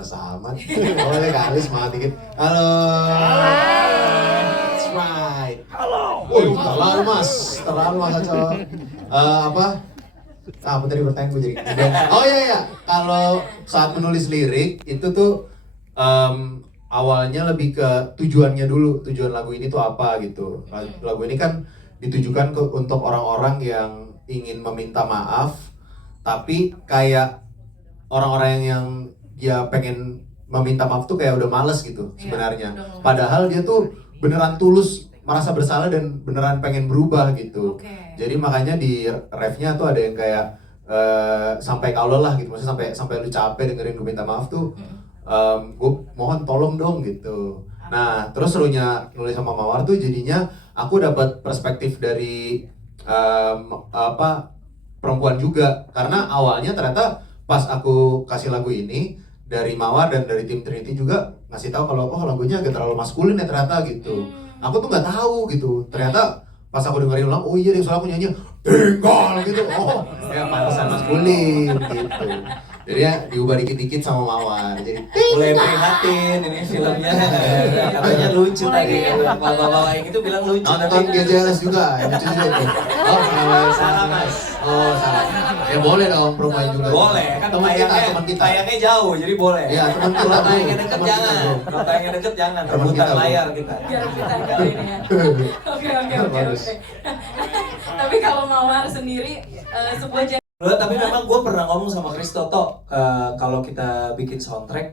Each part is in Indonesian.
lemes amat. Boleh kali semangat dikit. Halo. That's right. Halo. Terlalu mas Aco. Apa tadi pertanyaan gue jadi? Oh iya. Kalau saat menulis lirik itu tuh awalnya lebih ke tujuannya dulu. Tujuan lagu ini tuh apa gitu. Lagu ini kan ditujukan untuk orang-orang yang ingin meminta maaf, tapi kayak orang-orang yang dia pengen meminta maaf tuh kayak udah males gitu sebenarnya. Padahal dia tuh beneran tulus merasa bersalah dan beneran pengen berubah gitu. Jadi makanya di refnya tuh ada yang kayak sampai kalau lah gitu, maksudnya sampai lu capek dengerin gue minta maaf tuh, gue mohon tolong dong gitu. Nah terus serunya nulis sama Mawar tuh jadinya aku dapat perspektif dari perempuan juga, karena awalnya ternyata pas aku kasih lagu ini dari Mawar dan dari tim Trinity juga ngasih tahu kalau lagunya agak terlalu maskulin ya ternyata gitu. Aku tuh nggak tahu gitu, ternyata pas aku dengerin ulang, oh iya deh, soalnya aku nyanyi tinggal gitu, oh ya pantesan maskulin gitu. Jadi ya diubah dikit-dikit sama Mawar, jadi mulai prihatin ini filmnya. Katanya lucu tadi, bapak-bapak yang itu bilang lucu. Nonton GJLS juga, lucu juga itu. Salah mas. Oh salah. Ya boleh dong promoin juga. Boleh, kan teman kita. tayangnya jauh, jadi boleh. Iya teman kita. Kalau tayangnya deket jangan, kalau tayangnya deket jangan, rebutan layar kita. Biar kita kali ini ya. Oke. Tapi kalau Mawar sendiri sebuah Tapi memang gue pernah ngomong sama Kristo, kalau kita bikin soundtrack,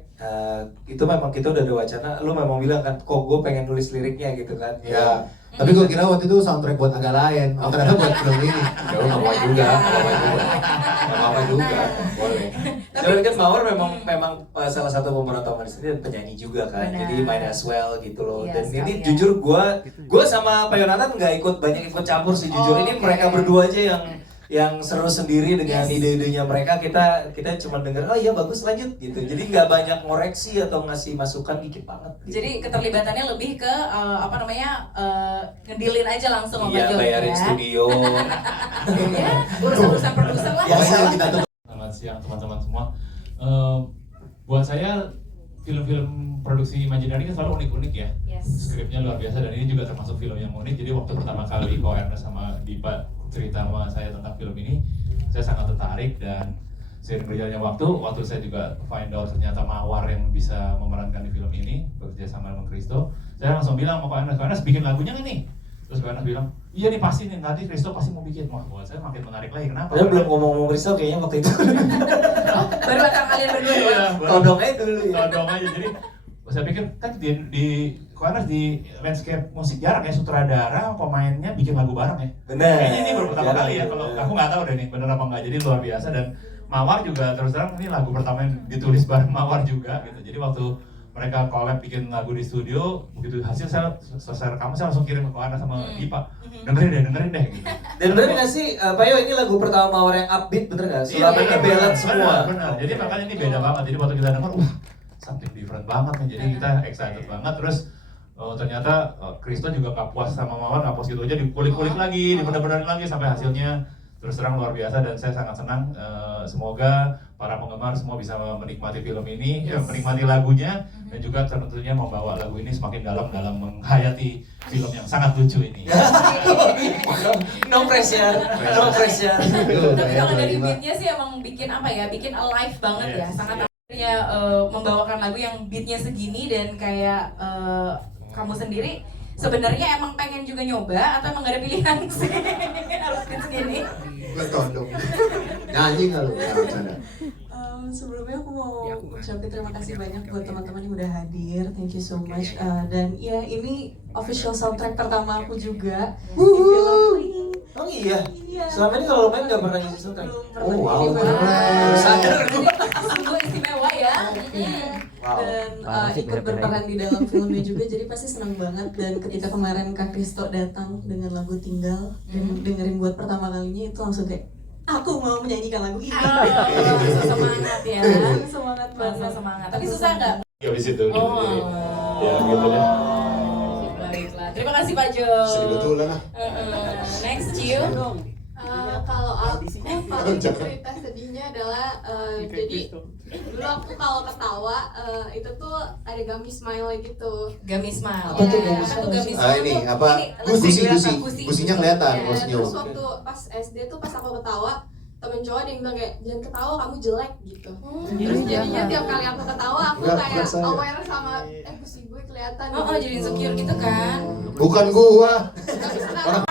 itu memang kita udah ada wacana, lu memang bilang kan, kok gue pengen nulis liriknya gitu kan. Ya, tapi gue kira waktu itu soundtrack buat agak lain, ternyata buat film ini. Ya udah nggak apa-apa juga, boleh. Soalnya kan Mawar memang salah satu pemeran utama di sini dan penyanyi juga kan, jadi main as well gitu loh. Dan ini jujur gue sama Pak Yonatan nggak banyak ikut campur sih jujur. Ini mereka berdua aja yang seru sendiri dengan ide-idenya mereka. Kita cuma denger, oh iya bagus lanjut gitu. Jadi nggak banyak ngoreksi atau ngasih masukan, dikit banget gitu. Jadi keterlibatannya lebih ke ngedilin aja langsung sama John. Iya, bayarin studio. Ya, urusan produser lah. Selamat siang teman-teman semua. Buat saya film-film produksi Imaginary kan selalu unik-unik ya. Skripnya luar biasa dan ini juga termasuk film yang unik. Jadi waktu pertama kali Ko Ernest sama Dipa cerita sama saya tentang film ini, saya sangat tertarik. Dan seiring berjalannya waktu saya juga find out ternyata Mawar yang bisa memerankan di film ini, bekerja sama dengan Kristo. Saya langsung bilang sama Ko Ernest bikin lagunya nggak nih? Terus Ko Ernest bilang, iya nih pasti nih, nanti Kristo pasti mau bikin. Wah, buat saya makin menarik lagi. Kenapa? Padahal belum ngomong-ngomong Kristo kayaknya waktu itu. Baru akan kalian berdua. Todong aja dulu ya. Todong aja. Jadi saya pikir kan karena di landscape musik jarang ya sutradara pemainnya bikin lagu bareng ya. Bener. Kayaknya ini baru pertama kali ya, kalau aku nggak tahu deh nih bener apa nggak. Jadi luar biasa. Dan Mawar juga terus terang ini lagu pertama yang ditulis bareng Mawar juga gitu. Jadi waktu mereka collab bikin lagu di studio, begitu hasil saya selesai rekaman saya langsung kirim ke Koana sama Dipa. Dengerin deh gitu. Dan bener nggak sih, Pak Yo, ini lagu pertama Mawar yang upbeat, bener nggak? Sulapnya balance semua. Bener. Jadi makanya ini beda banget. Jadi waktu kita denger, something different banget nih. Jadi kita excited banget. Terus ternyata Kristo juga gak puas sama Mawar, gak puas gitu aja, dikulik-kulik lagi, dibener-benerin lagi sampai hasilnya terus terang luar biasa. Dan saya sangat senang, semoga para penggemar semua bisa menikmati film ini, menikmati lagunya, dan juga tentunya membawa lagu ini semakin dalam menghayati film yang sangat lucu ini. No pressure. Tapi kalau dari beatnya sih emang bikin bikin alive banget ya, sangat membawakan lagu yang beatnya segini dan kayak kamu sendiri sebenarnya emang pengen juga nyoba atau emang gak ada pilihan sih harus beat segini? Gue todong. Nyanyi nggak lu? Sebelumnya aku mau ucapin terima kasih banyak buat teman-teman yang udah hadir, thank you so much. Dan ya ini official soundtrack pertama aku juga di film ini. Oh iya? Iya. Selama ini kalau lo main nggak pernah ngisi soundtrack? Belum pernah. Oh wow, keren. sadar. Sungguh istimewa ya. Dan ikut berperan di dalam filmnya juga, jadi pasti senang banget. Dan ketika kemarin Kak Kristo datang dengan lagu Tinggal dan dengerin buat pertama kalinya, itu langsung kayak aku mau menyanyikan lagu ini. Semangat ya. Semangat banget. Semangat. Tapi susah nggak? Habis itu gitu. Jadi, ya gitu deh. Baiklah. Terima kasih Pak Jo. Sedih betulan lah. Next, Ciu. Kalau aku paling cerita sedihnya adalah jadi dulu aku kalau ketawa itu tuh ada gummy smile gitu. Gummy smile. Apa tuh Iya, gummy apa tuh gummy gummy Ah smile ini tuh? apa? Gusinya kelihatan Ya, kalau senyum. terus waktu pas SD tuh pas aku ketawa, temen cowok ada yang bilang kayak jangan ketawa kamu jelek gitu. Terus jadinya tiap kali aku ketawa aku Enggak, kayak bukan saya. aware sama gusi gue kelihatan. Oh, jadi insecure gitu kan? Bukan gua. Tapi sekarang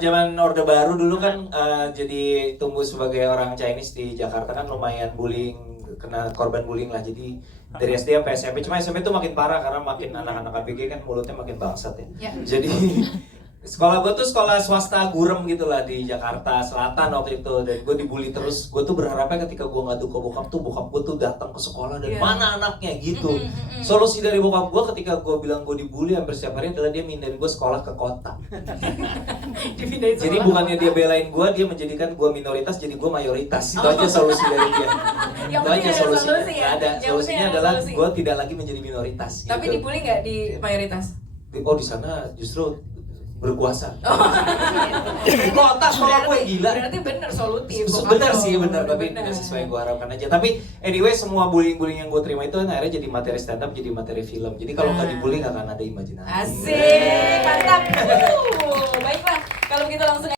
Zaman Orde Baru dulu kan jadi tumbuh sebagai orang Chinese di Jakarta kan lumayan bullying, kena korban bullying lah. Jadi dari SD sampai SMP, cuma SMP tuh makin parah karena makin anak-anak ABG kan mulutnya makin bangsat ya. Ya. Jadi sekolah gue tuh sekolah swasta gurem gitu lah di Jakarta Selatan waktu itu, dan gue dibully terus. Gue tuh berharapnya ketika gue ngadu ke bokap gue tuh datang ke sekolah dan Iya. mana anaknya gitu. Solusi dari bokap gue ketika gue bilang gue dibully hampir setiap hari adalah dia mindahin gue sekolah ke kota. Dipindahin Jadi sekolah. bukannya dia belain gue, dia menjadikan gue minoritas jadi gue mayoritas. Itu aja solusi dari dia. Yang Itu penting aja ada solusinya. solusi ya. Nggak ada. Yang Solusinya penting ada adalah solusi. gue tidak lagi menjadi minoritas. Tapi gitu. dibully nggak di mayoritas? Oh di sana justru berkuasa. Di kota sekolah gue gila. Berarti bener solutif. Bener sih, bener, tapi tidak sesuai yang gue harapkan aja. Tapi anyway, semua bullying yang gue terima itu akhirnya jadi materi stand up, jadi materi film. Jadi kalau nggak dibully nggak akan ada imajinasi. Asik, mantap. Baiklah, kalau begitu langsung